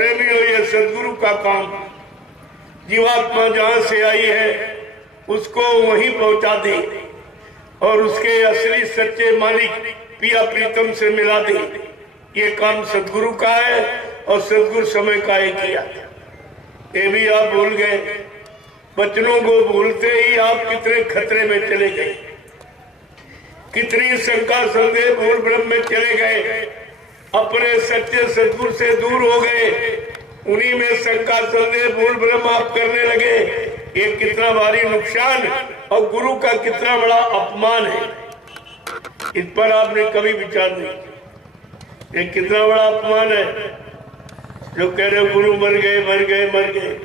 प्रेमियों, ये सदगुरु का काम, जीवात्मा जहां से आई है उसको वहीं पहुंचा दे और उसके असली सच्चे मालिक पिया प्रीतम से मिला दे। ये काम सदगुरु का है और सदगुरु समय का ही किया। ये भी आप भूल गए। बचनों को भूलते ही आप कितने खतरे में चले गए, कितनी शंका संदेह भूल भ्रम में चले गए, अपने सच्चे सदगुरु से दूर हो गए, उन्हीं में शंका संदेह भूल भ्रम आप करने लगे। ये कितना भारी नुकसान और गुरु का कितना बड़ा अपमान है, इस पर आपने कभी विचार नहीं किया। ये कितना बड़ा अपमान है जो कह रहे गुरु मर गए मर गए मर गए।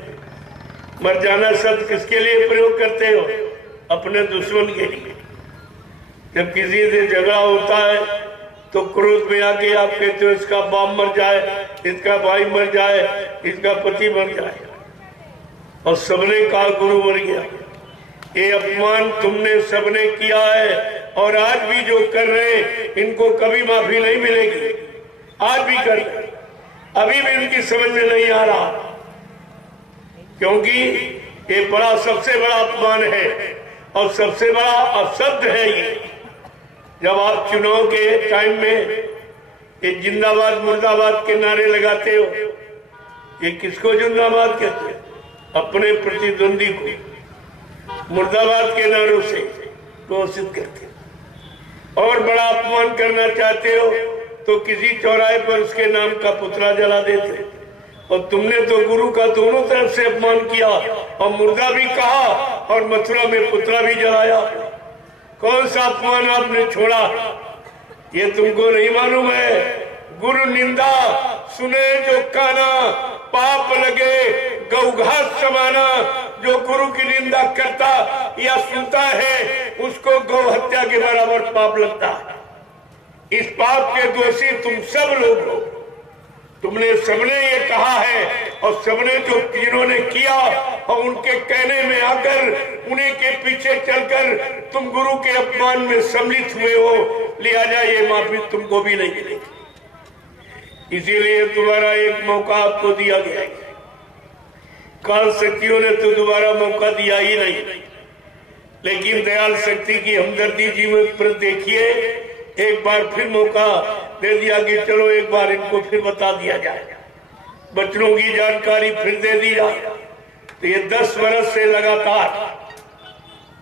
मर जाना शब्द किसके लिए प्रयोग करते हो? अपने दुश्मन के लिए। जब किसी से झगड़ा होता है तो क्रोध में आके आप कहते हो इसका बाप मर जाए, इसका भाई मर जाए, इसका पति मर जाए, और सबने कहा गुरु मर गया। ये अपमान तुमने सबने किया है और आज भी जो कर रहे हैं इनको कभी माफी नहीं मिलेगी। आज भी कर रहे, अभी भी इनकी समझ में नहीं आ रहा, क्योंकि ये बड़ा सबसे बड़ा अपमान है और सबसे बड़ा अपशब्द है। ये जब आप चुनाव के टाइम में ये जिंदाबाद मुर्दाबाद के नारे लगाते हो, ये किसको जिंदाबाद कहते हैं? अपने प्रतिद्वंदी को मुर्दाबाद के नारों से घोषित करते हो। और बड़ा अपमान करना चाहते हो तो किसी चौराहे पर उसके नाम का पुतला जला देते। और तुमने तो गुरु का दोनों तरफ से अपमान किया और मुर्दा भी कहा और मथुरा में पुतला भी जलाया। कौन सा अपमान आपने छोड़ा, ये तुमको नहीं मालूम है? गुरु निंदा सुने जो काना, पाप लगे गौ घास समाना। जो गुरु की निंदा करता या सुनता है उसको गौ हत्या के बराबर पाप लगता है। इस पाप के दोषी तुम सब लोग हो। तुमने सबने ये कहा है और सबने जो जिन्होंने किया और उनके कहने में आकर उन्हीं के पीछे चलकर तुम गुरु के अपमान में सम्मिलित हुए हो, लिहाजा ये माफी तुमको भी नहीं मिलेगी। इसीलिए दोबारा एक मौका आपको दिया गया है। काल शक्तियों ने तो दोबारा मौका दिया ही नहीं, लेकिन दयाल शक्ति की हमदर्दी जीवन पर देखिए, एक बार फिर मौका दे दिया कि चलो एक बार इनको फिर बता दिया जाए, बच्चों की जानकारी फिर दे दी जाए। तो ये 10 वर्ष से लगातार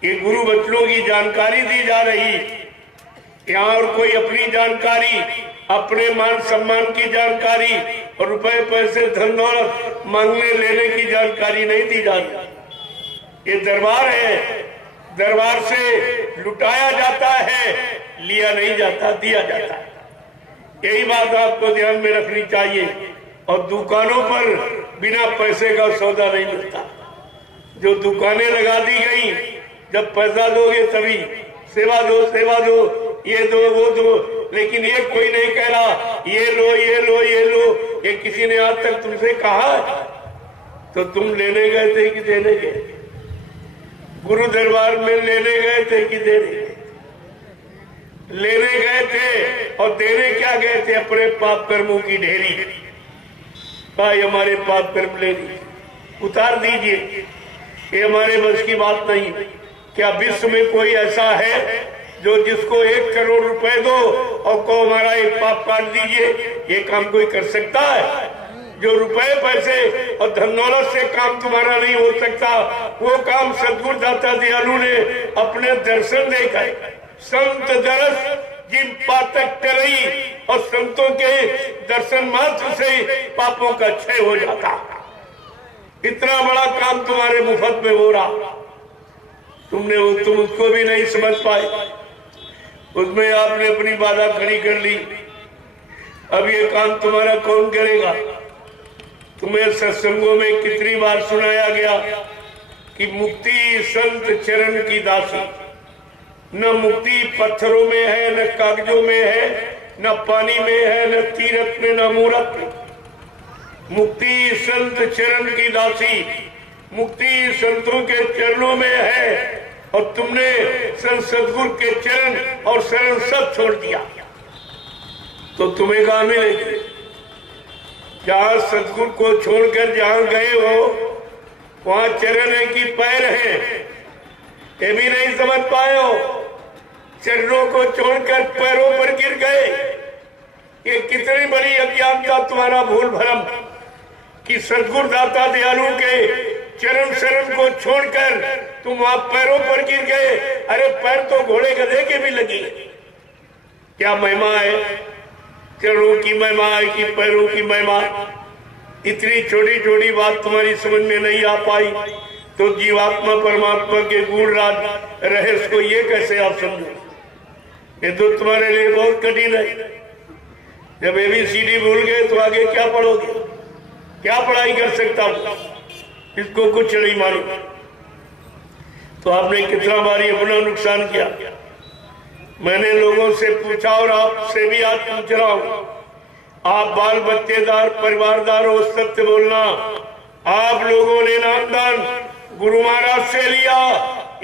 ये गुरु बच्चों की जानकारी दी जा रही। यहाँ और कोई अपनी जानकारी, अपने मान सम्मान की जानकारी और रुपए पैसे धन दौलत मांगने लेने की जानकारी नहीं दी जा रही। ये दरबार है, दरबार से लुटाया जाता है, लिया नहीं जाता, दिया जाता है। यही बात आपको ध्यान में रखनी चाहिए। और दुकानों पर बिना पैसे का सौदा नहीं मिलता। जो दुकानें लगा दी गई, जब पैसा दोगे तभी सेवा दो, सेवा दो, ये दो वो दो, लेकिन ये कोई नहीं कह रहा ये लो ये लो ये लो। ये किसी ने आज तक तुमसे कहा? तो तुम लेने गए थे कि देने गए? गुरु दरबार में लेने गए थे कि देने गए? लेने गए थे और देने क्या गए थे? अपने पाप कर्मों की ढेरी। भाई हमारे पाप कर्म ले लीजिए, उतार दीजिए, ये हमारे बस की बात नहीं। क्या विश्व में कोई ऐसा है जो जिसको 1 करोड़ रुपए दो और को हमारा एक पाप काट दीजिए? ये काम कोई कर सकता है? जो रुपए पैसे और धन दौलत से काम तुम्हारा नहीं हो सकता, वो काम सद्गुरु दाता दयालु ने अपने दर्शन देकर, संत दरस जिन पातक टरई, और संतों के दर्शन मात्र से पापों का क्षय हो जाता। इतना बड़ा काम तुम्हारे मुफ्त में हो रहा, तुम उसको भी नहीं समझ पाए। उसमें आपने अपनी बाधा खड़ी कर ली। अब ये काम तुम्हारा कौन करेगा? तुम्हें सत्संगों में कितनी बार सुनाया गया कि मुक्ति संत चरण की दासी। न मुक्ति पत्थरों में है, न कागजों में है, न पानी में है, न तीरथ में, न मूरत में। मुक्ति संत चरण की दासी, मुक्ति संतों के चरणों में है। और तुमने संत सद्गुरु के चरण और शरण सब छोड़ दिया, तो तुम्हें कहाँ मिलेगी? जहाँ सतगुरु को छोड़कर जहाँ गए हो वहाँ चरण है कि पैर है, ये भी नहीं समझ पाए हो। चरणों को छोड़कर पैरों पर गिर गए, ये कितनी बड़ी अज्ञानता तुम्हारा भूल भरम कि सतगुरु दाता दयालु के चरण शरण को छोड़कर तुम वहां पैरों पर गिर गए। अरे पैर तो घोड़े गधे के भी लगी, क्या महिमा है, चरणों की महिमा है कि पैरों की महिमा। इतनी छोटी छोटी बात तुम्हारी समझ में नहीं आ पाई तो जीवात्मा परमात्मा के गूढ़ राज रहस्य को ये कैसे आप समझो, ये तो तुम्हारे लिए बहुत कठिन है। जब ABCD भूल गए तो आगे क्या पढ़ोगे, क्या पढ़ाई कर सकता हूं, इसको कुछ नहीं मालूम। तो आपने कितना बारी अपना नुकसान किया। मैंने लोगों से पूछा और आपसे भी आज पूछ रहा हूं, आप बाल बच्चेदार परिवारदार हो, सत्य बोलना। आप लोगों ने नामदान गुरु महाराज से लिया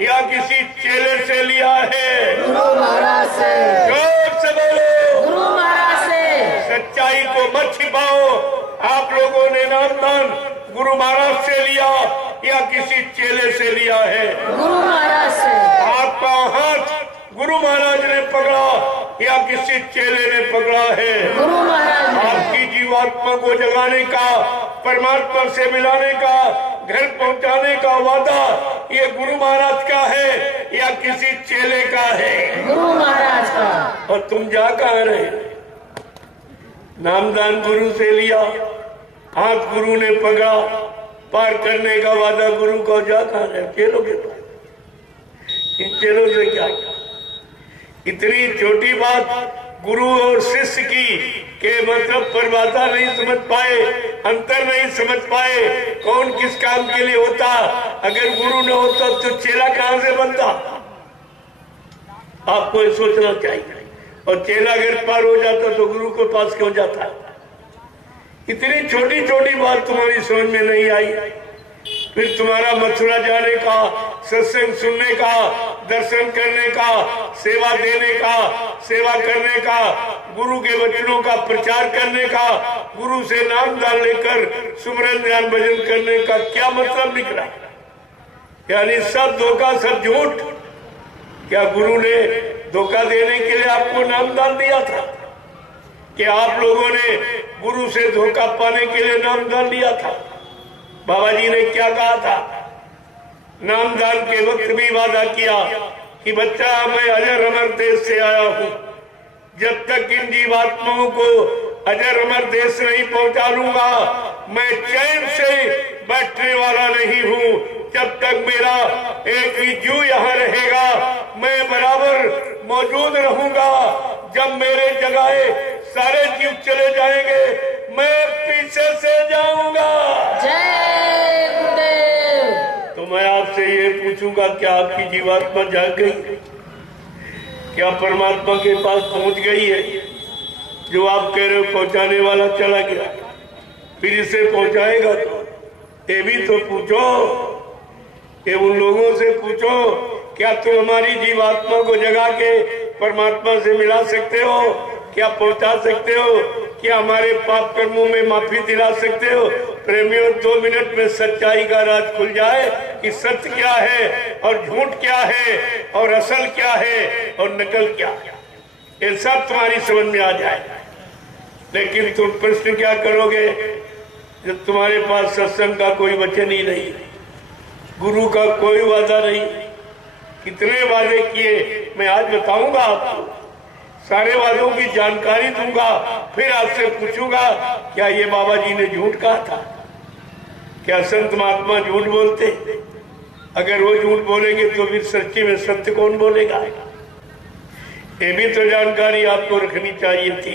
या किसी चेले से लिया है? गुरु महाराज से। जोर से बोलो, गुरु महाराज से। सच्चाई को मत छिपाओ। आप लोगों ने नामदान गुरु महाराज से लिया या किसी चेले से लिया है? गुरु महाराज से। आपका हाथ गुरु महाराज ने पकड़ा या किसी चेले ने पकड़ा है? गुरु महाराज ने। आपकी जीवात्मा को जगाने का, परमात्मा से मिलाने का, घर पहुंचाने का वादा ये गुरु महाराज का है या किसी चेले का है? गुरु महाराज का। और तुम जा कहाँ रहे? नामदान गुरु से लिया, हाथ गुरु ने पकड़ा, पार करने का वादा गुरु को, जा कहाँ रहे? चेलों के पास। इन चेलों से क्या? इतनी छोटी बात गुरु और शिष्य की के मतलब परिभाषा नहीं समझ पाए, अंतर नहीं समझ पाए, कौन किस काम के लिए होता। अगर गुरु न होता तो चेला कहां से बनता, आपको ये सोचना चाहिए। और चेला अगर पार हो जाता तो गुरु के पास क्यों जाता? इतनी छोटी छोटी बात तुम्हारी समझ में नहीं आई। फिर तुम्हारा मथुरा जाने का, सत्संग सुनने का, दर्शन करने का, सेवा देने का, सेवा करने का, गुरु के वचनों का प्रचार करने का, गुरु से नाम दान लेकर सुमरन ध्यान भजन करने का क्या मतलब निकला? यानी सब धोखा, सब झूठ। क्या गुरु ने धोखा देने के लिए आपको नाम दान दिया था? कि आप लोगों ने गुरु से धोखा पाने के लिए नाम दान दिया था? बाबा जी ने क्या कहा था? नामदान के वक्त भी वादा किया कि बच्चा मैं अजर अमर देश से आया हूँ, जब तक इन जीवात्माओं को अजर अमर देश नहीं पहुँचा लूंगा मैं चैन से बैठने वाला नहीं हूँ। जब तक मेरा एक भी जीव यहाँ रहेगा मैं बराबर मौजूद रहूंगा। जब मेरे जगाए सारे जीव चले जाएंगे मैं पीछे से जाऊंगा। जय गुरुदेव। तो मैं आपसे ये पूछूंगा, क्या आपकी जीवात्मा जाग गई? क्या परमात्मा के पास पहुंच गई है? जो आप कह रहे हो पहुंचाने वाला चला गया, फिर इसे पहुंचाएगा तो? ये भी तो पूछो, ये उन लोगों से पूछो, क्या तुम हमारी जीवात्मा को जगा के परमात्मा से मिला सकते हो? क्या पहुंचा सकते हो? क्या हमारे पाप कर्मों में माफी दिला सकते हो? प्रेमियों, 2 मिनट में सच्चाई का राज खुल जाए कि सत्य क्या है और झूठ क्या है और असल क्या है और नकल क्या है, ये सब तुम्हारी समझ में आ जाए। लेकिन तुम प्रश्न क्या करोगे जब तुम्हारे पास सत्संग का कोई वचन ही नहीं, गुरु का कोई वादा नहीं? कितने वादे किए मैं आज बताऊंगा आपको, सारे वादों की जानकारी दूंगा, फिर आपसे पूछूंगा क्या ये बाबा जी ने झूठ कहा था? क्या संत महात्मा झूठ बोलते? अगर वो झूठ बोलेंगे तो फिर सच्ची में सत्य कौन बोलेगा? ये भी तो जानकारी आपको रखनी चाहिए थी।